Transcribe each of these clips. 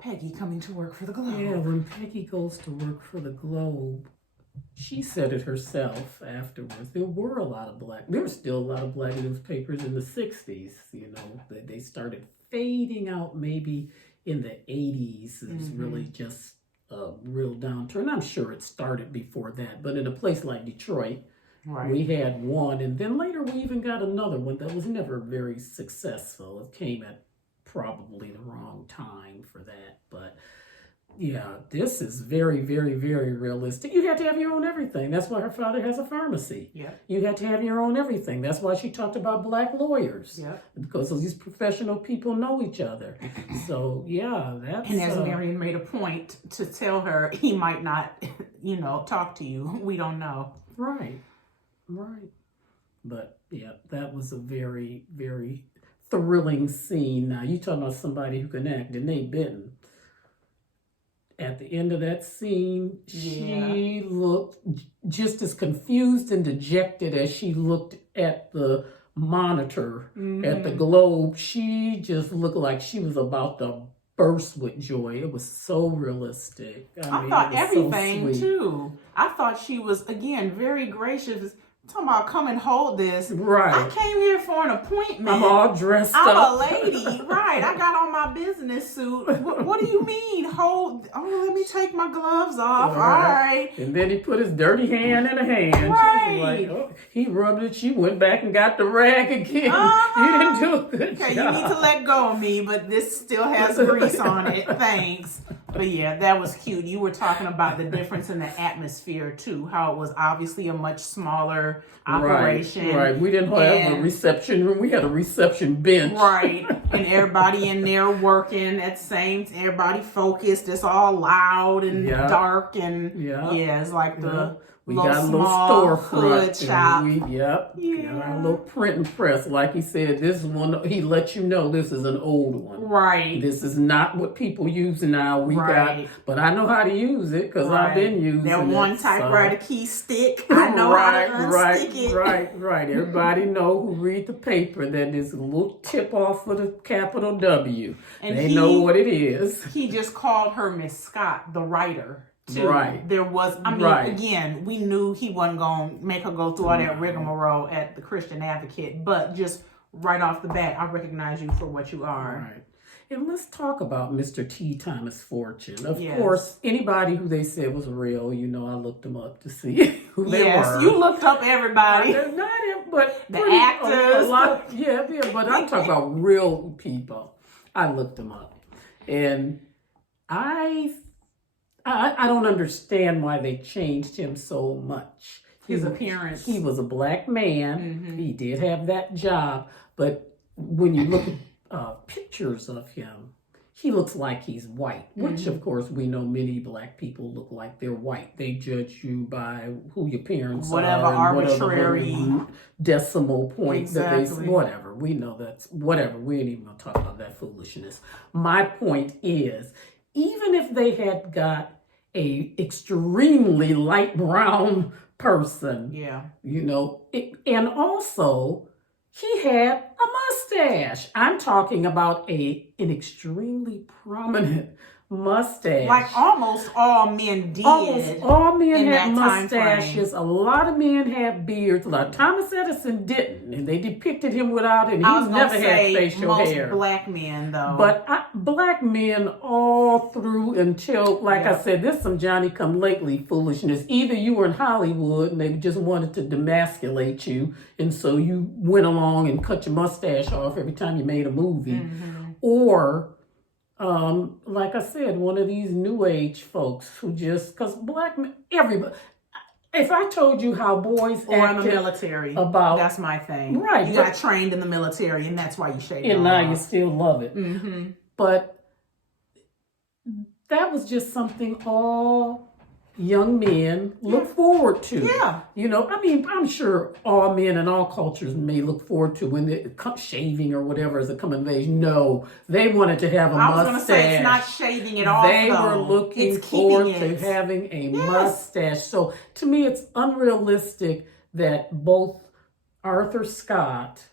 Peggy coming to work for the Globe. Yeah, when Peggy goes to work for the Globe, she said it herself afterwards. There were still a lot of black newspapers in the 60s, you know. They started fading out maybe in the 80s. It was really just a real downturn. I'm sure it started before that, but in a place like Detroit, we had one, and then later we even got another one that was never very successful. It came at probably the wrong time for that, but yeah, this is very, very, very realistic. You had to have your own everything. That's why her father has a pharmacy. Yeah. You had to have your own everything. That's why she talked about black lawyers. Yeah. Because these professional people know each other. So yeah, that's. And as Marion made a point to tell her, he might not, talk to you. We don't know. Right. But yeah, that was a very, very thrilling scene. Now you talking about somebody who can act, and they bitten. At the end of that scene, she looked just as confused and dejected as she looked at the monitor at the Globe. She just looked like she was about to burst with joy. It was so realistic. I thought everything too. I thought she was, again, very gracious. Talking about come and hold this. Right. I came here for an appointment. I'm all dressed I'm up. a lady. Right. I got on my business suit. What do you mean? Let me take my gloves off. All right. And then he put his dirty hand in her hand. Right. She was like, oh, he rubbed it. She went back and got the rag again. You didn't do a good job. You need to let go of me, but this still has grease on it. Thanks. But yeah, that was cute. You were talking about the difference in the atmosphere too, how it was obviously a much smaller operation. Right. We didn't have a reception room. We had a reception bench. Right. And everybody in there working at the same time, everybody focused. It's all loud and dark and it's like the we little got a little storefront. Got our little printing press. Like he said, this one, he let you know this is an old one. Right. This is not what people use now. But I know how to use it because I've been using it. That one typewriter key stick. I know how to unstick it. Right. Everybody know who read the paper that there's a little tip off for the capital W. And they know what it is. He just called her Miss Scott, the writer. Too. Right. There was, again, we knew he wasn't going to make her go through all that rigmarole at the Christian Advocate, but just right off the bat, I recognize you for what you are. Right. And let's talk about Mr. T. Thomas Fortune. Of course, anybody who they said was real, I looked them up to see who they were. Yes, you looked up everybody. Not him, but the actors. But I'm talking about real people. I looked them up. And I don't understand why they changed him so much. His appearance. He was a black man. He did have that job. But when you look at pictures of him, he looks like he's white, which of course we know many black people look like they're white. They judge you by who your parents whatever are. Arbitrary whatever decimal point that they, whatever. We know that's, whatever. We ain't even going to talk about that foolishness. My point is, even if they had got a extremely light brown person, and also he had a mustache. I'm talking about an extremely prominent mustache. Like almost all men did. Almost all men had mustaches. A lot of men had beards. Thomas Edison didn't, and they depicted him without it. He never had facial hair. Most black men, though. But black men all through until, I said, this some Johnny-come-lately foolishness. Either you were in Hollywood and they just wanted to demasculate you, and so you went along and cut your mustache off every time you made a movie, or like I said, one of these new age folks who just, because black men, everybody, if I told you how boys or in the military, that's my thing. Right. You got trained in the military and that's why you shaved. And now you still love it. But that was just something all young men look forward to. Yeah. I'm sure all men in all cultures may look forward to when they're shaving or whatever as a coming of age. No, they wanted to have a mustache. I was going to say, it's not shaving it off, They were looking forward to having a mustache. So to me, it's unrealistic that both Arthur Scott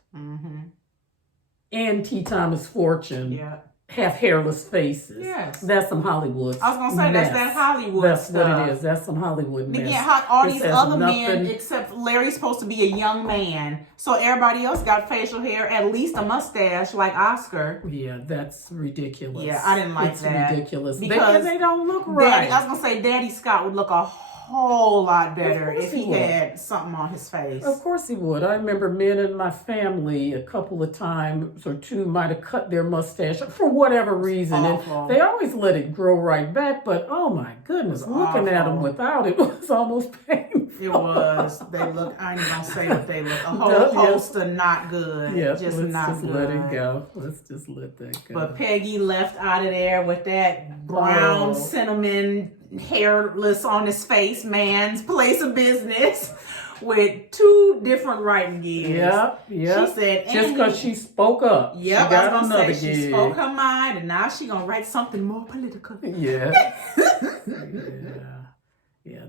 and T. Thomas Fortune have hairless faces. Yes. That's some Hollywood. I was gonna say mess. that's that Hollywood That's stuff. what it is. That's some Hollywood mess. Again, all This these has other nothing- men, except Larry's supposed to be a young man, so everybody else got facial hair, at least a mustache, like Oscar. Yeah, that's ridiculous. Yeah, I didn't like that. It's ridiculous Because they don't look right. I was gonna say Daddy Scott would look a whole lot better if he would. had something on his face. Of course he would. I remember men in my family a couple of times or two might have cut their mustache for whatever reason. Awful. And they always let it grow right back, but oh my goodness, looking at them without it was almost painful. It was. They look, I ain't gonna say what they look. A whole host of not good. Yeah, just let's not just good. let it go. Let's just let that go. But Peggy left out of there with that brown cinnamon hairless on his face man's place of business with 2 different writing gigs. Yep. She said, just because she spoke up. Yep, she got I was another gonna say gig. she spoke her mind, and now she gonna write something more political. Yeah. Yeah,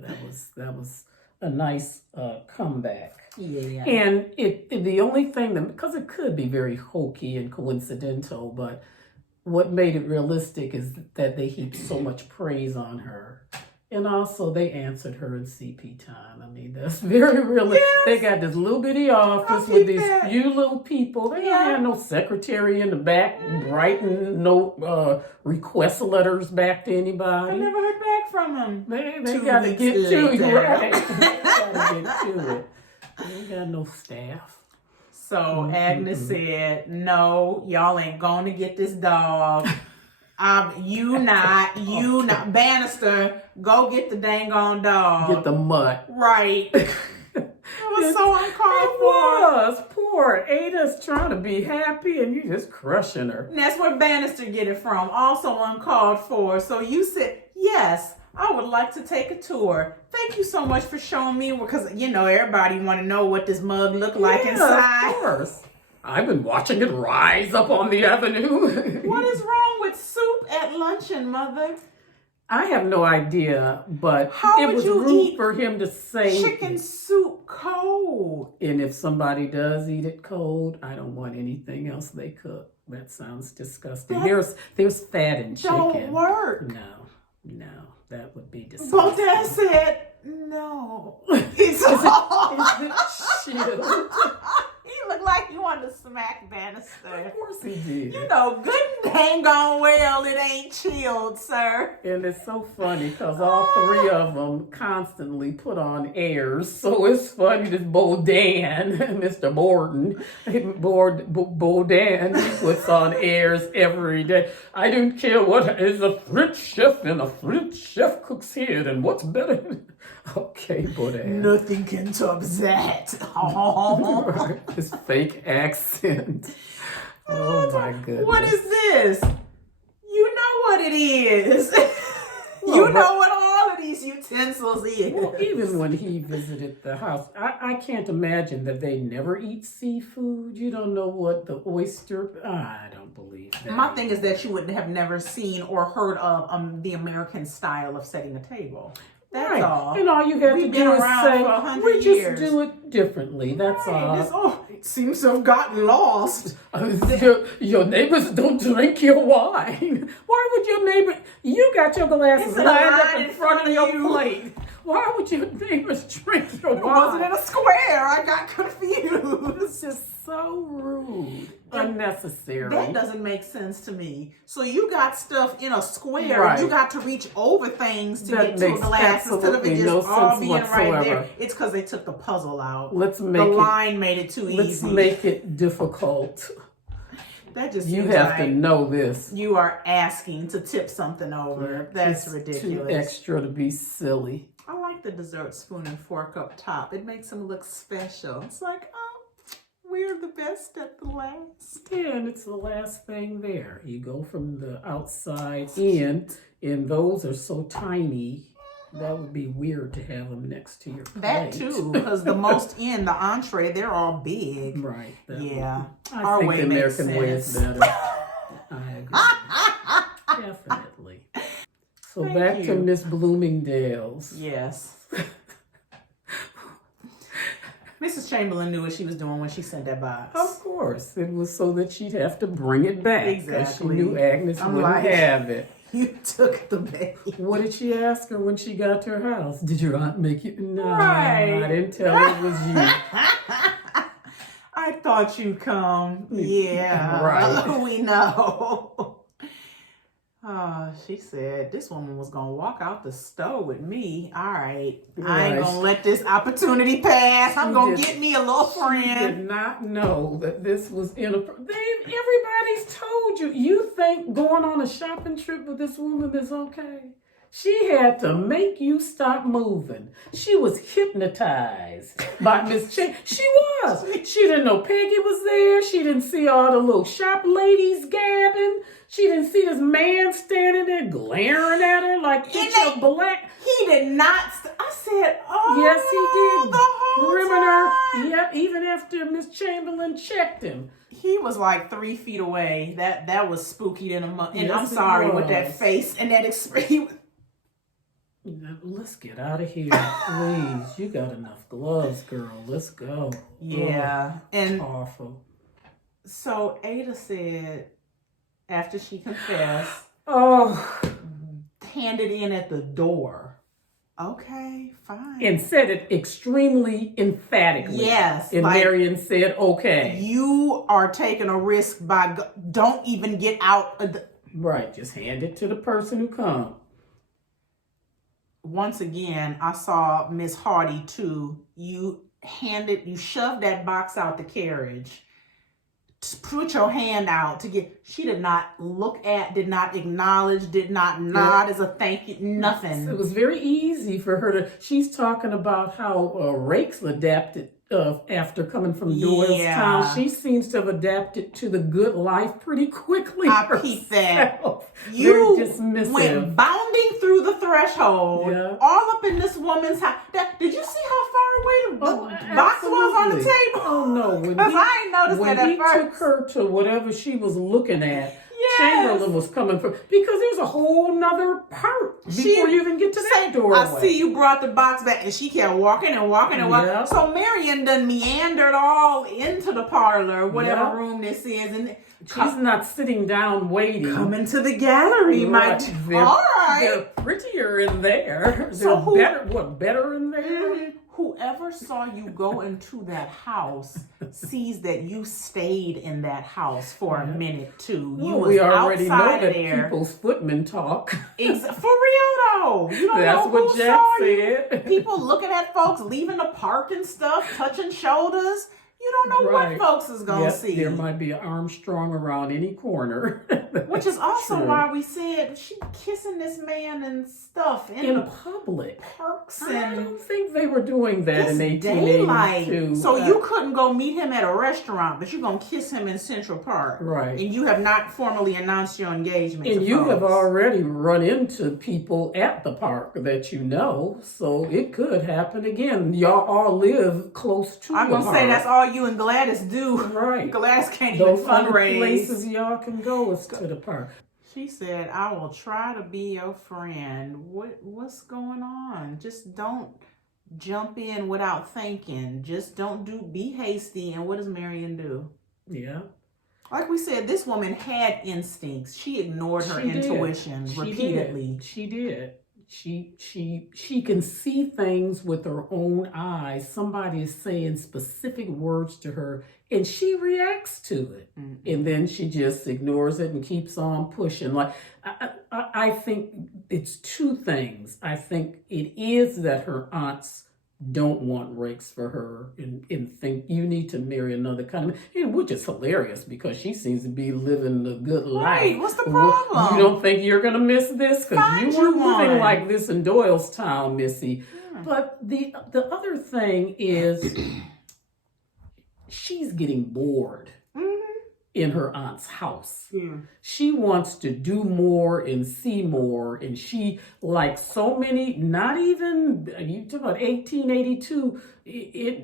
that was a nice comeback. Yeah. And the only thing that, because it could be very hokey and coincidental, but what made it realistic is that they heaped so much praise on her. And also they answered her in CP time. I mean, that's very real. Yes. They got this little bitty office with these few little people. They don't have no secretary in the back writing no request letters back to anybody. I never heard back from him. They got to get to it. Right. They got to get to it. They ain't got no staff. So Agnes said, "No, y'all ain't going to get this dog. You not. Bannister, go get the dang on dog. Get the mutt." Right. It was so uncalled It for. was. Poor Ada's trying to be happy and you just crushing her. And that's where Bannister get it from. Also uncalled for. So you said, yes, I would like to take a tour. Thank you so much for showing me, because, everybody want to know what this mug look like inside. Of course. I've been watching it rise up on the avenue. What is wrong with soup at luncheon, Mother? I have no idea, but How it would was you rude eat for him to say chicken soup cold? And if somebody does eat it cold, I don't want anything else they cook. That sounds disgusting. There's fat in chicken. Don't work. No, that would be disgusting. Baudin said, no. It's Is it shit? He looked like he wanted to smack Bannister. Of course he did. Good and dang gone well, it ain't chilled, sir. And it's so funny because all 3 of them constantly put on airs. So it's funny this Baudin, Mr. Baudin, he puts on airs every day. I don't care what is a French chef, and a French chef cooks here, and what's better? Okay, Baudin. Nothing can top that. His fake accent. Oh my goodness. What is this? You know what it is. Well, you know what all of these utensils is. Well, even when he visited the house, I can't imagine that they never eat seafood. You don't know what the oyster... I don't believe that. My thing is that you would have never seen or heard of the American style of setting a table. That's all. And all you have We've to been do is around say, for 100 we years. just do it differently. That's all. It seems to have gotten lost. Your neighbors don't drink your wine. Why would your neighbor... You got your glasses lined up in front of your plate. Why would your neighbors drink your wine? It wasn't in a square. I got confused. It's just so rude. Unnecessary. That doesn't make sense to me. So you got stuff in a square. Right. You got to reach over things to That get to makes the glass instead of it just no all sense being right there. whatsoever. It's because they took the puzzle out. Let's The make line made it too Let's easy. make it difficult. That just You seems have like to know this. you are asking to tip something over. That's It's ridiculous. Too extra to be silly. I like the dessert spoon and fork up top. It makes them look special. It's like, we're the best at the last. Yeah, and it's the last thing there. You go from the outside in, and those are so tiny. That would be weird to have them next to your plate. That too, because the most in the entree, they're all big. Right. Yeah. I Our think way the makes American way is sense. better. I agree. Definitely. So Thank back to you. Miss Bloomingdale's. Yes. Mrs. Chamberlain knew what she was doing when she sent that box. Of course. It was so that she'd have to bring it back. Exactly. She knew Agnes wouldn't have it. You took the bait. What did she ask her when she got to her house? Did your aunt make you? No, Right. I didn't tell her it was you. I thought you'd come. Yeah. Right. We know. She said this woman was going to walk out the store with me. All right. I ain't going to let this opportunity pass. I'm going to get me a little friend. She did not know that this was inappropriate. Everybody's told you. You think going on a shopping trip with this woman is okay? She had to make you stop moving. She was hypnotized by Miss Chen. She was. She didn't know Peggy was there. She didn't see all the little shop ladies gabbing. She didn't see this man standing there glaring at her like, get your black. He did not. I said, oh. Yes, he did. The whole time. Yep, even after Miss Chamberlain checked him. He was like 3 feet away. That was spooky in a month. And Yes, I'm sorry it with that was. face and that expression. Let's get out of here, please. You got enough gloves, girl. Let's go. Yeah. And awful. so Ada said, after she confessed, handed in at the door. Okay, fine. And said it extremely emphatically. Yes. And like, Marion said, okay. You are taking a risk by, don't even get out of the. Right, just hand it to the person who comes. Once again, I saw Miss Hardy too. You shoved that box out the carriage. Put your hand out to get. She did not look at, did not acknowledge, did not nod as a thank you, nothing. It was very easy for her to. She's talking about how Rakes adapted after coming from Doylestown. She seems to have adapted to the good life pretty quickly. I peeped that. You went bounding through the threshold, all up in this woman's house. Did you see how far away the box was on the table? Oh no, because I ain't noticed that at first. When he took her to whatever she was looking at, Chamberlain was coming from, because there's a whole nother part before you even get to that doorway. I see you brought the box back, and she kept walking and walking and walking. Yeah. So Marion done meandered all into the parlor, whatever room this is, and she's not sitting down waiting. Come into the gallery, my dear. All right. They're prettier in there. They're better in there? Mm-hmm. Whoever saw you go into that house sees that you stayed in that house for a minute too. We already know that people's footmen talk. For real though. You don't That's know what who Jack saw said. You. People looking at folks leaving the park and stuff, touching shoulders. You don't know what folks is going to see. There might be an Armstrong around any corner. Which is also why we said she kissing this man and stuff in public parks. I don't think they were doing that in 1882. So you couldn't go meet him at a restaurant, but you're going to kiss him in Central Park. Right. And you have not formally announced your engagement. And you have already run into people at the park that you know, so it could happen again. Y'all all live close to I'm going to say that's all you and Gladys do. Right. Gladys can't Those even fundraise. Places y'all can go is to the park. She said, I will try to be your friend. What's going on? Just don't jump in without thinking. Just be hasty. And what does Marion do? Yeah. Like we said, this woman had instincts. She ignored her intuition repeatedly. She did. She can see things with her own eyes. Somebody is saying specific words to her and she reacts to it. Mm-hmm. And then she just ignores it and keeps on pushing. Like I think it's two things. I think it is that her aunts don't want Rakes for her and think you need to marry another kind of man, which is hilarious because she seems to be living a good life. Right, what's the problem? You don't think you're going to miss this? Because you weren't living like this in Doylestown, Missy. Yeah. But the other thing is she's getting bored in her aunt's house. Yeah. She wants to do more and see more. And she, like so many, not even, you talk about 1882,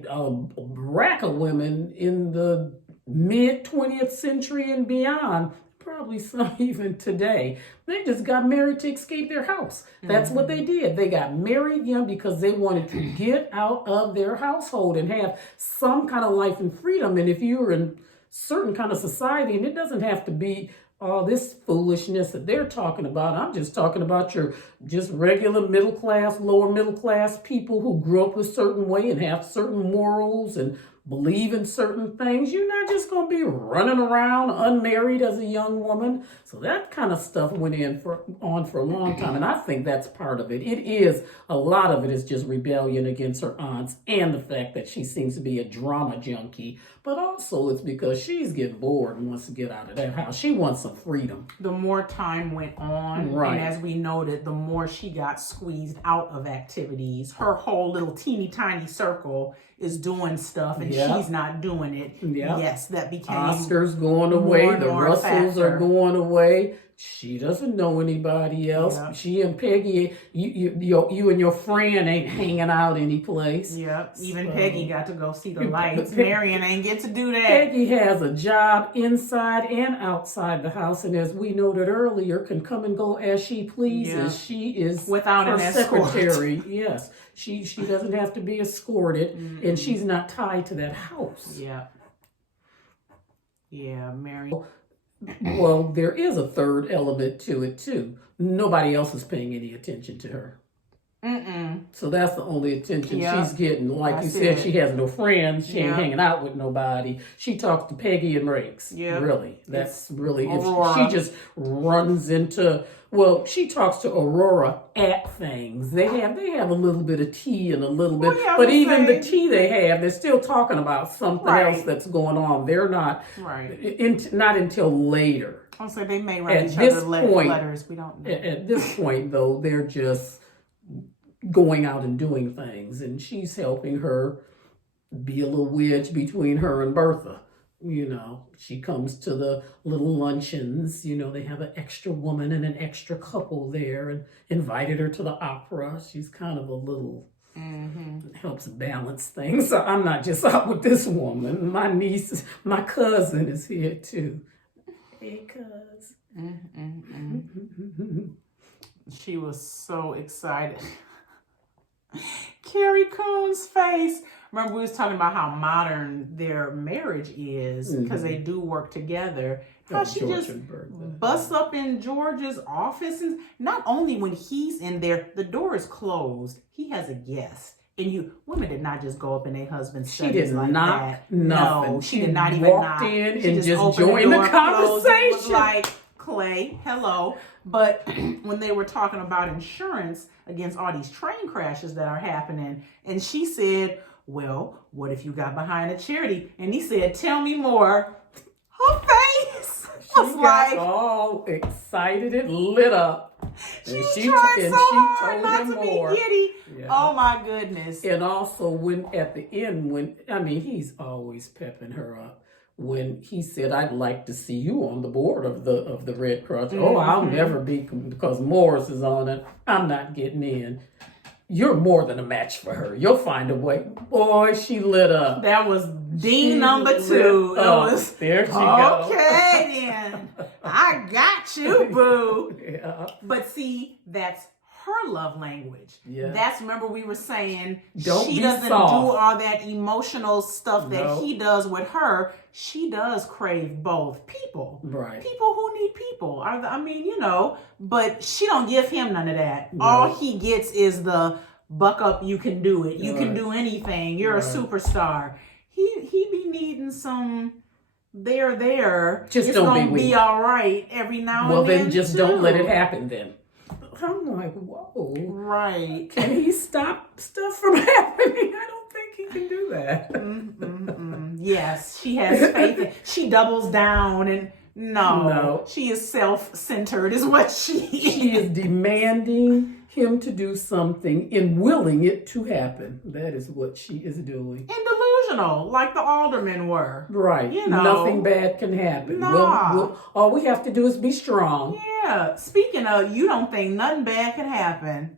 a rack of women in the mid 20th century and beyond probably some even today. They just got married to escape their house. That's what they did. They got married young because they wanted to get out of their household and have some kind of life and freedom. And if you're in certain kind of society, and it doesn't have to be all this foolishness that they're talking about. I'm just talking about your just regular middle class, lower middle class people who grew up a certain way and have certain morals and believe in certain things. You're not just going to be running around unmarried as a young woman. So that kind of stuff went on for a long time. And I think that's part of it. A lot of it is just rebellion against her aunts and the fact that she seems to be a drama junkie. But also it's because she's getting bored and wants to get out of that house. She wants some freedom. The more time went on, and as we noted, the more she got squeezed out of activities. Her whole little teeny tiny circle is doing stuff, and she's not doing it. Yes, that became Oscar's going away. The Russells are going away. She doesn't know anybody else. Yep. She and Peggy, you and your friend ain't hanging out any place. Yep. Even Peggy got to go see the lights. Marion ain't get to do that. Peggy has a job inside and outside the house, and as we noted earlier, can come and go as she pleases. Yep. She is without an secretary. Yes. She doesn't have to be escorted, and she's not tied to that house. Yeah. Yeah, Marion. Well, there is a third element to it too. Nobody else is paying any attention to her. So that's the only attention she's getting. Like you said, she has no friends. She ain't hanging out with nobody. She talks to Peggy and Rakes. Yeah, really. That's really it. She just runs into. Well, she talks to Aurora at things. They have a little bit of tea and a little bit, but even the tea they have, they're still talking about something else that's going on. They're not not until later. I'll say they may write each other letters. We don't know. At this point, though, they're just going out and doing things, and she's helping her be a little wedge between her and Bertha. You know, she comes to the little luncheons, they have an extra woman and an extra couple there and invited her to the opera. She's kind of a little, helps balance things. So I'm not just out with this woman. My niece, my cousin is here too. Hey, cuz. She was so excited. Carrie Coon's face. Remember, we was talking about how modern their marriage is because they do work together. How she just busts up in George's office, and not only when he's in there, the door is closed. He has a guest. And women did not just go up in their husband's studies like that. Nothing. No, she did not even walked in and just joined the conversation. Was like, Clay, hello. But when they were talking about insurance against all these train crashes that are happening, and she said, well, what if you got behind a charity? And he said, tell me more. Her face was like all excited and lit up. She tried so hard not to be giddy. Yeah. Oh my goodness. And also when at the end, he's always pepping her up. When he said, I'd like to see you on the board of the Red Cross. Oh, I'll never be, because Morris is on it. I'm not getting in. You're more than a match for her. You'll find a way. Boy, she lit up. That was Dean number 2. There she goes. Okay, then. I got you, boo. Yeah. But see, that's her love language. Yeah. That's, remember we were saying, she doesn't do all that emotional stuff that he does with her. She does crave both people. Right. People who need people. But she don't give him none of that. No. All he gets is the buck up, you can do it. You can do anything. You're a superstar. He be needing some there. Just it's don't gonna be all right every now and then. Well, then just don't let it happen then. I'm like, whoa. Right. Can he stop stuff from happening? I don't think he can do that. Yes, she has faith. She doubles down and no. She is self-centered is what she is. She is demanding him to do something and willing it to happen. That is what she is doing. And delusional, like the aldermen were. Right. Nothing bad can happen. Nah. All we have to do is be strong. Yeah. Speaking of, you don't think nothing bad can happen.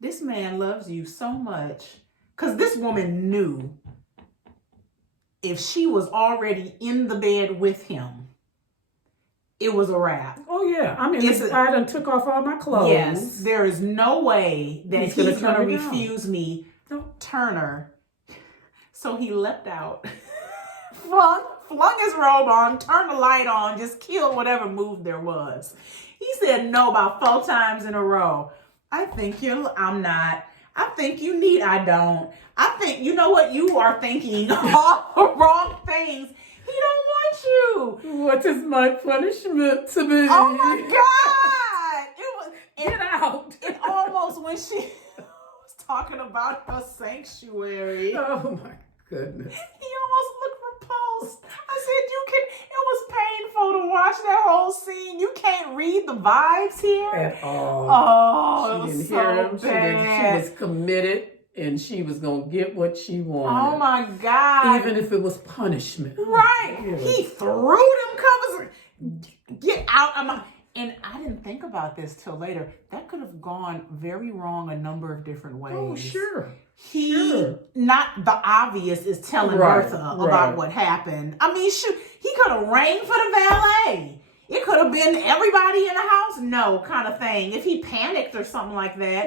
This man loves you so much. Because this woman knew if she was already in the bed with him, it was a wrap. Oh yeah, I mean, I done took off all my clothes. Yes, there is no way that he's going to refuse me. No. Turner. So he leapt out, flung his robe on, turned the light on, just killed whatever move there was. He said no about 4 times in a row. I think I'm not. I think you need, I don't. I think, you know what? You are thinking all the wrong things. He don't want you. What is my punishment to be? Oh my God. Get out. It almost, when she was talking about her sanctuary. Oh my goodness. He almost looked repulsed. I said, it was painful to watch that whole scene. You can't read the vibes here. At all. Oh, She it was didn't hear him. bad. She was committed and she was going to get what she wanted. Oh my God. Even if it was punishment. Right. Yeah. He threw them covers. Get out of my... And I didn't think about this till later. That could have gone very wrong a number of different ways. Oh, sure. Not the obvious is telling Bertha about what happened. I mean, shoot, he could have rang for the valet. It could have been everybody in the house, no kind of thing. If he panicked or something like that.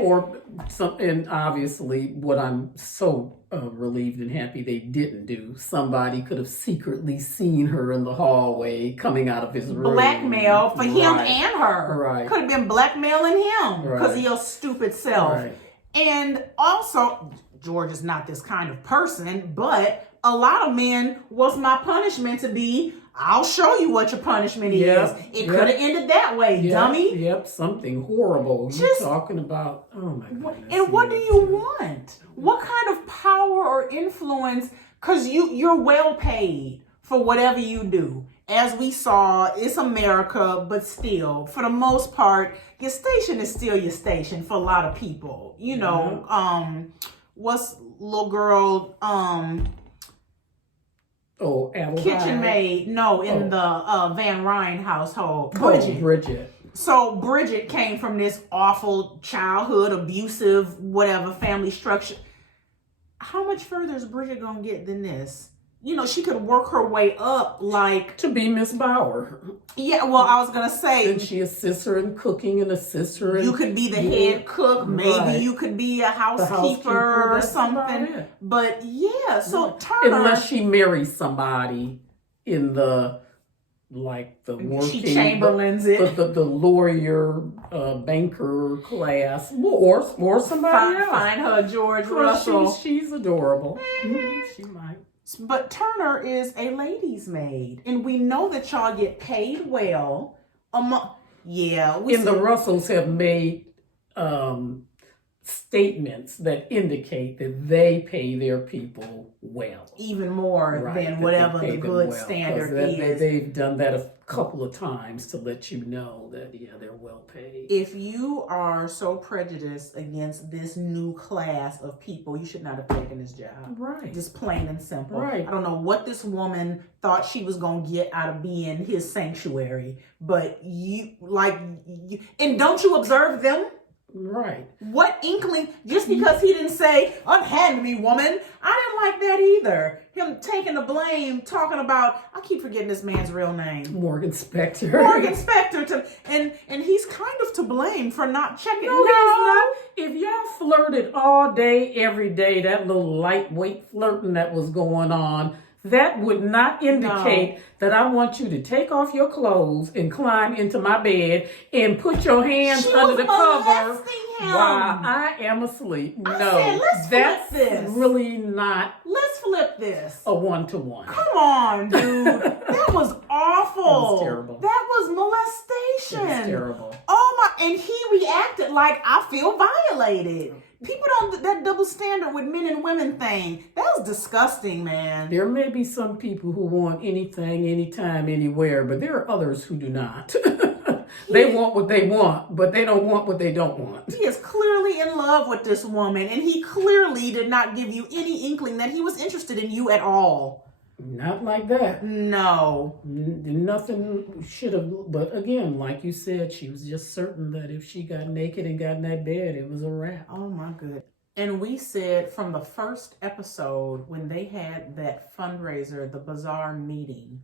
And obviously, what I'm so relieved and happy they didn't do, somebody could have secretly seen her in the hallway coming out of his room. Blackmail for him and her. Right. Could have been blackmailing him because of your stupid self. Right. And also, George is not this kind of person, but a lot of men was my punishment to be, I'll show you what your punishment is. It could have ended that way, dummy. Yep, something horrible. You're talking about, oh my goodness. And what do you want? What kind of power or influence? Because you're well paid for whatever you do. As we saw, it's America, but still, for the most part, your station is still your station for a lot of people. You know, what's little girl, kitchen maid, in the Van Ryn household. Bridget. So Bridget came from this awful childhood, abusive, whatever, family structure. How much further is Bridget gonna get than this? You know, she could work her way up to be Miss Bauer. Yeah, well, I was gonna say, and she assists her in cooking and assists her in... You could be the head cook. Maybe you could be a housekeeper or something. But yeah, so Turner... Unless she marries somebody in the working... She chamberlains the lawyer, banker class. Or somebody else. Find her George Russell. She's adorable. She might. But Turner is a lady's maid, and we know that y'all get paid well. The Russells have made statements that indicate that they pay their people well, even more than whatever the good standard is. They've done that a couple of times to let you know that they're well paid. If you are so prejudiced against this new class of people, you should not have taken this job. Right. Just plain and simple. Right. I don't know what this woman thought she was going to get out of being his sanctuary, but and don't you observe them? Right. What inkling, just because he didn't say, unhand me, woman. I didn't like that either. Him taking the blame, talking about, I keep forgetting this man's real name. Morgan Spector. And he's kind of to blame for not checking. No, he's not. If y'all flirted all day, every day, that little lightweight flirting that was going on, that would not indicate that I want you to take off your clothes and climb into my bed and put your hands under the cover while I am asleep. That's really not. Let's flip this. A one-to-one. Come on, dude. That was awful. That was terrible. That was molestation. That was terrible. Oh my! And he reacted like, I feel violated. People don't, that double standard with men and women thing, that was disgusting, man. There may be some people who want anything, anytime, anywhere, but there are others who do not. They want what they want, but they don't want what they don't want. He is clearly in love with this woman, and he clearly did not give you any inkling that he was interested in you at all. Not like that. No. Nothing should have, but again, like you said, she was just certain that if she got naked and got in that bed, it was a wrap. Oh my goodness. And we said from the first episode when they had that fundraiser, the bazaar meeting,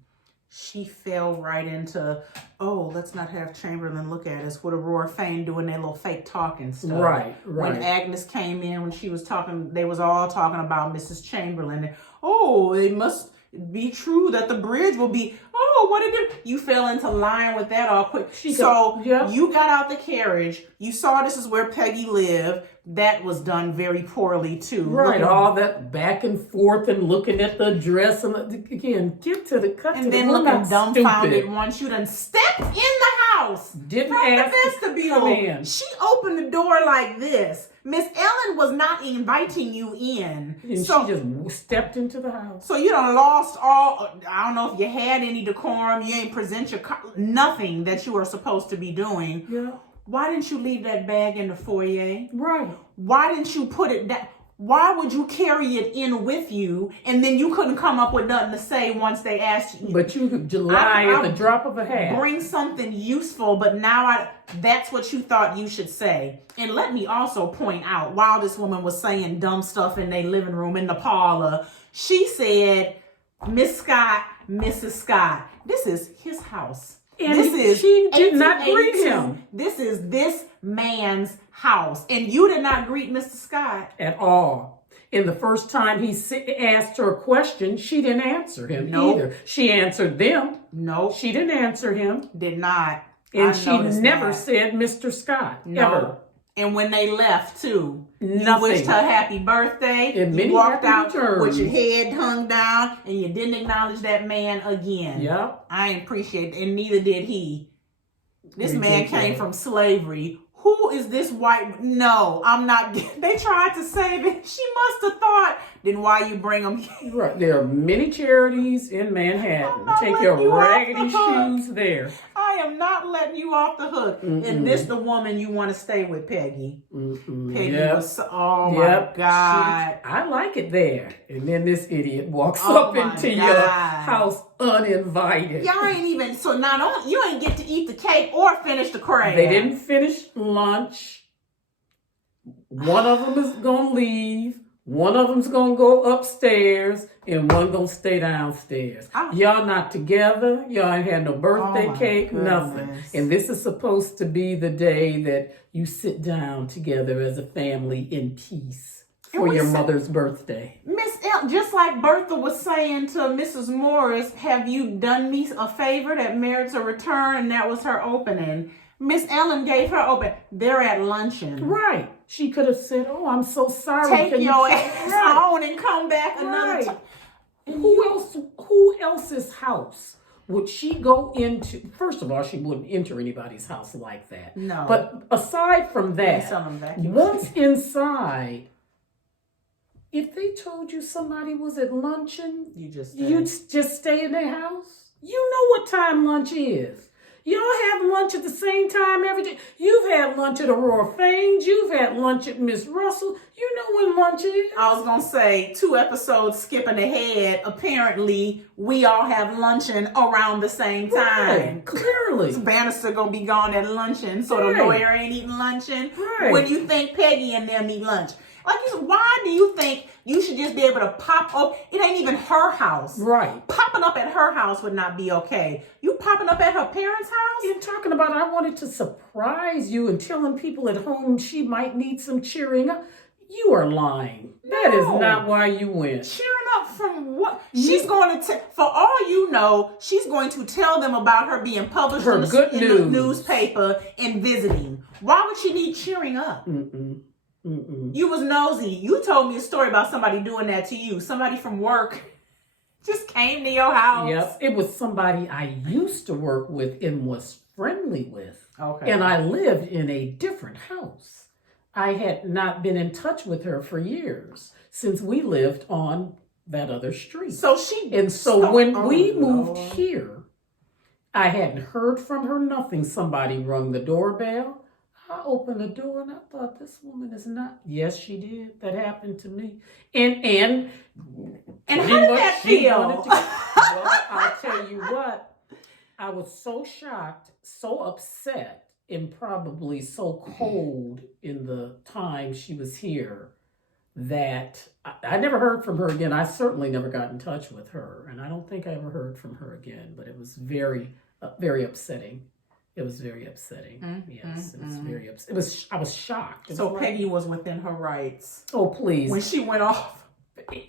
she fell right into, oh, let's not have Chamberlain look at us with Aurora Fane doing their little fake talking stuff. Right. When Agnes came in, when she was talking, they was all talking about Mrs. Chamberlain. Oh, it must be true that the bridge will be, oh, what did it? You fell into line with that all quick. You got out the carriage. You saw this is where Peggy lived. That was done very poorly too. Right, all that back and forth and looking at the dress and again, get to the cut. And then looking dumbfounded once you done stepped in the house. Didn't ask the vestibule. She opened the door like this. Miss Ellen was not inviting you in. And so, she just stepped into the house. So you done lost all, I don't know if you had any decorum. You ain't present your, nothing that you were supposed to be doing. Yeah. Why didn't you leave that bag in the foyer? Right. Why didn't you put it down? Why would you carry it in with you and then you couldn't come up with nothing to say once they asked you? But you could lie at the drop of a hat. Bring something useful, but now that's what you thought you should say. And let me also point out, while this woman was saying dumb stuff in their living room, in the parlor, she said, Miss Scott, Mrs. Scott, this is his house. And she did not greet him. This is this man's house. And you did not greet Mr. Scott. At all. And the first time he asked her a question, she didn't answer him either. She answered them. No. She didn't answer him. Did not. And she never said Mr. Scott. Ever. And when they left, too, nothing. You wished her happy birthday. And you walked out with your head hung down, and you didn't acknowledge that man again. Yeah. I appreciate it, and neither did he. This man came from slavery. Who is this white? No, I'm not. They tried to save it. She must have thought, then why you bring him here? Right. There are many charities in Manhattan. Take your raggedy shoes there. I am not letting you off the hook. And this the woman you want to stay with, Peggy. Peggy was, oh my God. I like it there. And then this idiot walks up into your house uninvited. Y'all ain't even, so not only, you ain't get to eat the cake or finish the crab. They didn't finish lunch. One of them is going to leave. One of them's going to go upstairs and one going to stay downstairs. Y'all not together. Y'all ain't had no birthday cake, nothing. And this is supposed to be the day that you sit down together as a family in peace for your mother's birthday. Miss L, just like Bertha was saying to Mrs. Morris, have you done me a favor that merits a return? And that was her opening. Miss Ellen gave her open. They're at luncheon. Right. She could have said, oh, I'm so sorry. Take your ass on and come back another time. Who else's house would she go into? First of all, she wouldn't enter anybody's house like that. No. But aside from that, once inside, if they told you somebody was at luncheon, you'd just stay in their house. You know what time lunch is. Y'all have lunch at the same time every day. You've had lunch at Aurora Fanes. You've had lunch at Miss Russell. You know when lunch is. I was going to say, 2 episodes skipping ahead. Apparently, we all have luncheon around the same time. Right, clearly. So Bannister going to be gone at luncheon, so the lawyer ain't eating luncheon. Right. When you think Peggy and them eat lunch. Like, why do you think you should just be able to pop up? It ain't even her house. Right. Popping up at her house would not be okay. You popping up at her parents' house? You're talking about I wanted to surprise you and telling people at home she might need some cheering up. You are lying. No. That is not why you went. Cheering up from what? She's going to, for all you know, she's going to tell them about her being published in the newspaper and visiting. Why would she need cheering up? You was nosy. You told me a story about somebody doing that to you. Somebody from work just came to your house. Yep. It was somebody I used to work with and was friendly with. Okay. And I lived in a different house. I had not been in touch with her for years since we lived on that other street. So when we moved here, I hadn't heard from her, nothing. Somebody rung the doorbell. I opened the door and I thought, this woman is not. Yes, she did. That happened to me. And how did that feel? Well, I'll tell you what. I was so shocked, so upset, and probably so cold in the time she was here that I never heard from her again. I certainly never got in touch with her, and I don't think I ever heard from her again. But it was very upsetting. It was very upsetting. Yes, it was very upsetting. It was. I was shocked. So Peggy was within her rights. Oh, please. When she went off.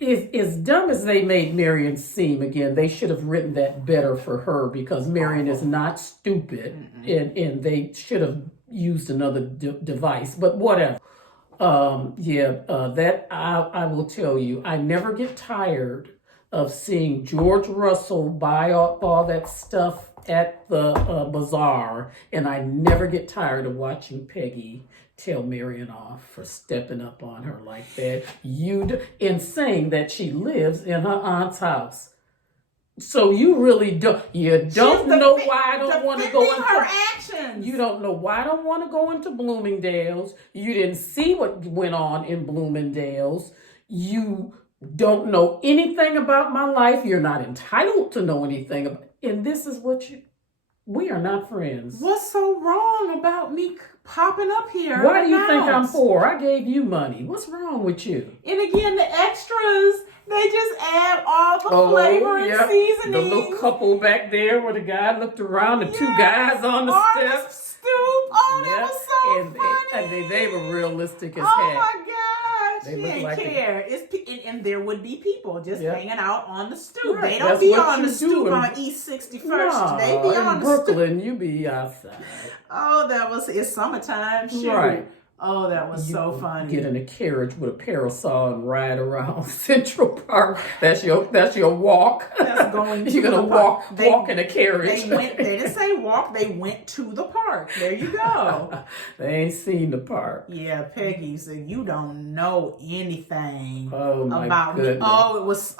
As dumb as they made Marion seem, again, they should have written that better for her, because Marion is not stupid, and they should have used another device. But whatever. That I will tell you, I never get tired of seeing George Russell buy up all that stuff at the bazaar, and I never get tired of watching Peggy tell Marion off for stepping up on her like that. And saying that she lives in her aunt's house. So you really don't. You don't know why I don't want to go into her actions. You don't know why I don't want to go into Bloomingdale's. You didn't see what went on in Bloomingdale's. You don't know anything about my life. You're not entitled to know anything about. And this is what you. We are not friends. What's so wrong about me popping up here? Why do you think I'm poor? I gave you money. What's wrong with you? And again, the extras, they just add all the flavor and seasoning. The little couple back there where the guy looked around, the two guys on the steps. That was so funny. And they were realistic as heck. Oh my gosh. They she look didn't like care. And there would be people just hanging out on the stoop. Right. They don't be on the stoop on East 61st. They be on the Brooklyn, you be outside. Oh, it's summertime. Shoot. Right. Oh, that was so funny. Get in a carriage with a parasol and ride around Central Park. That's your walk. That's going to You're gonna walk in a carriage. They didn't say walk, they went to the park. There you go. They ain't seen the park. Yeah, Peggy said, you don't know anything about goodness. Me. Oh, it was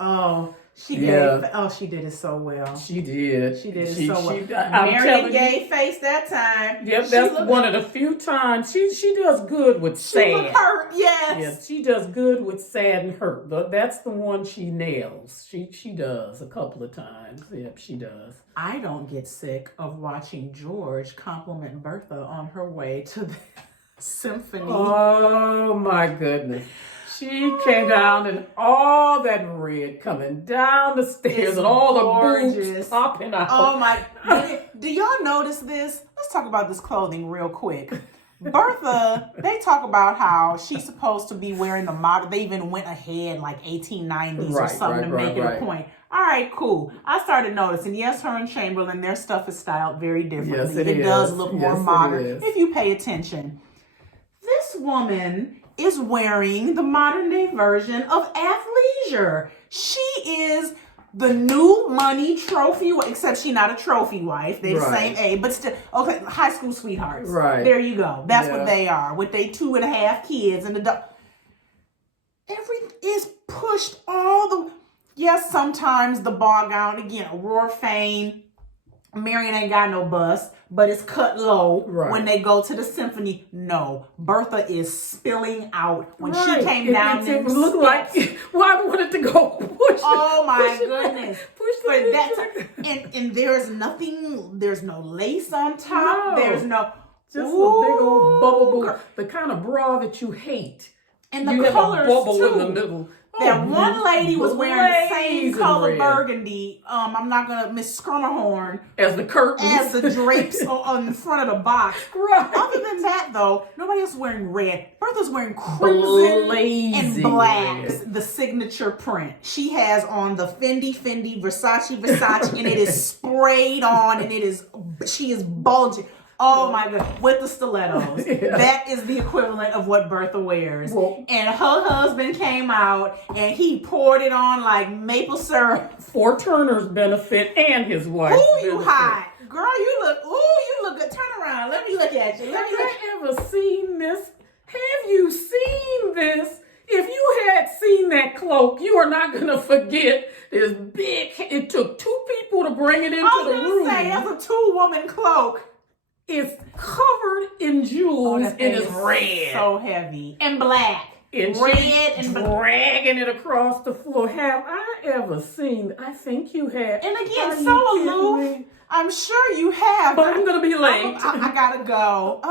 she did she did it so well. She did. She did it so well. I'm Marion gave face that time. Yep, that's one of the few times she does good with sad. She was hurt, yes. Yes, she does good with sad and hurt. That's the one she nails. She does a couple of times. Yep, she does. I don't get sick of watching George compliment Bertha on her way to the symphony. Oh my goodness. She came down in all that red coming down the stairs and all the boobs popping out. Oh my, do y'all notice this? Let's talk about this clothing real quick. Bertha, they talk about how she's supposed to be wearing the model. They even went ahead like 1890s or something to make it a point. All right, cool. I started noticing, yes, her and Chamberlain, their stuff is styled very differently. Yes, it does look more modern if you pay attention. This woman is wearing the modern day version of athleisure. She is the new money trophy, except she's not a trophy wife. They're the same age, but still, okay, high school sweethearts. Right. There you go. That's what they are, with their 2.5 kids and the everything is pushed all the. Yes, sometimes the ball gown again. Aurora Fane, Marion ain't got no bust, but it's cut low when they go to the symphony. No, Bertha is spilling out when she came down. It looked like I wanted to go push. Oh my goodness! Push that, and there's nothing. There's no lace on top. There's no just a big old bubble boo, the kind of bra that you hate. And the colors bubble too. in the middle. That one lady was wearing the same color burgundy. I'm not gonna Miss Skrummerhorn as the curtains, as the drapes on the front of the box. Right. Other than that, though, nobody else is wearing red. Bertha's wearing crimson and black, the signature print. She has on the Fendi, Versace, and it is sprayed on, and she is bulging. Oh my God, with the stilettos. That is the equivalent of what Bertha wears. And her husband came out and he poured it on like maple syrup. For Turner's benefit and his wife. Ooh, you hot. Girl, you look good. Turn around. Let me look at you. Have you ever seen this? Have you seen this? If you had seen that cloak, you are not going to forget this big. It took 2 people to bring it into the room. I was going to say, that's a 2-woman cloak. It's covered in jewels and it's red. So heavy. And black. And red and dragging it across the floor. Have I ever seen? I think you have. And again, so aloof. I'm sure you have. But I'm going to be late. I got to go.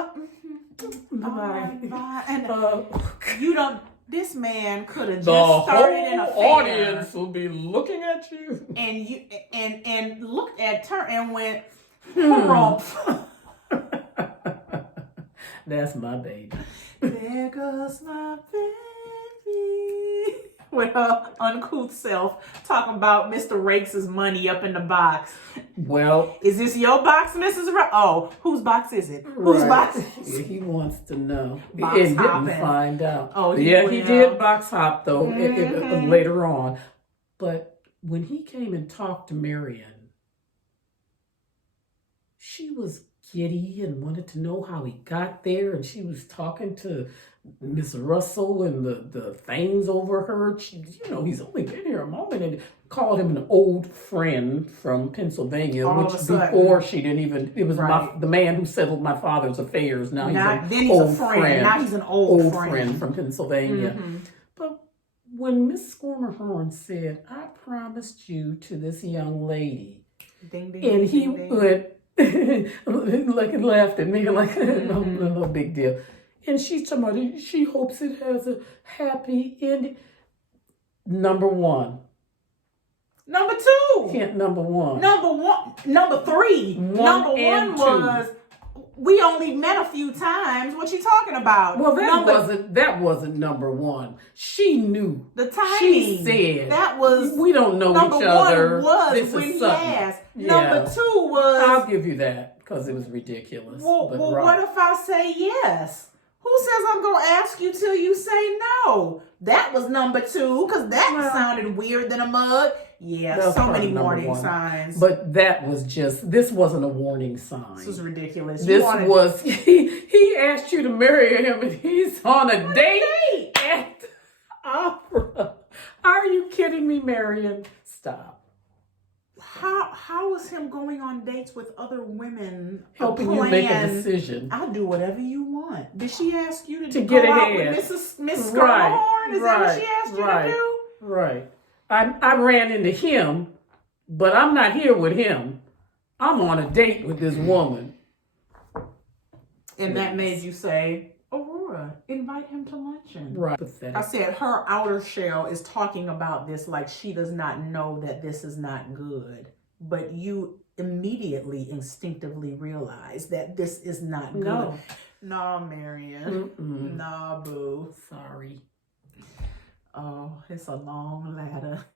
Bye. Bye. And you don't. This man could have The just started whole an affair, audience will be looking at you. and looked at her and went, "Harumph." That's my baby. There goes my baby. With her uncouth self talking about Mr. Rakes' money up in the box. Well, is this your box, Mrs. Oh, whose box is it? Whose box is yeah, it? he wants to know. Box and hopping. didn't find out. Oh, he did box hop, though, later on. But when he came and talked to Marion, she was giddy and wanted to know how he got there, and she was talking to Miss Russell and the things over her. She, he's only been here a moment, and called him an old friend from Pennsylvania, All which of a sudden, before she didn't even. It was right. the man who settled my father's affairs. Now he's a friend. Now he's an old friend from Pennsylvania. Mm-hmm. But when Miss Squirmerhorn said, "I promised you to this young lady," ding, ding, and ding, he ding, went. Like and laughed at me like no big deal, and she's talking about she hopes it has a happy ending. Number one. Number two. Number one. Number three. Number one was we only met a few times. What you talking about? Well, that wasn't number one. She knew the timing. She said that was we don't know each other. Number one was this when he something. asked. Yeah. Number two was I'll give you that because it was ridiculous. Well, what if I say yes? Who says I'm going to ask you till you say no? That was number two because that sounded weird than a mug. Yeah, so many warning signs. But this wasn't a warning sign. This was ridiculous. He asked you to marry him and he's on a date at the opera. Are you kidding me, Marion? Stop. How is him going on dates with other women helping you make a decision? I'll do whatever you want. Did she ask you to get go ahead out with Miss Scarhorn? Is that what she asked you to do? Right. I ran into him, but I'm not here with him. I'm on a date with this woman. And that made you say, Aurora, invite him to luncheon. Right. I said her outer shell is talking about this like she does not know that this is not good. But you immediately, instinctively realize that this is not good. No, Marion. Nah, boo. Sorry. Oh, it's a long ladder.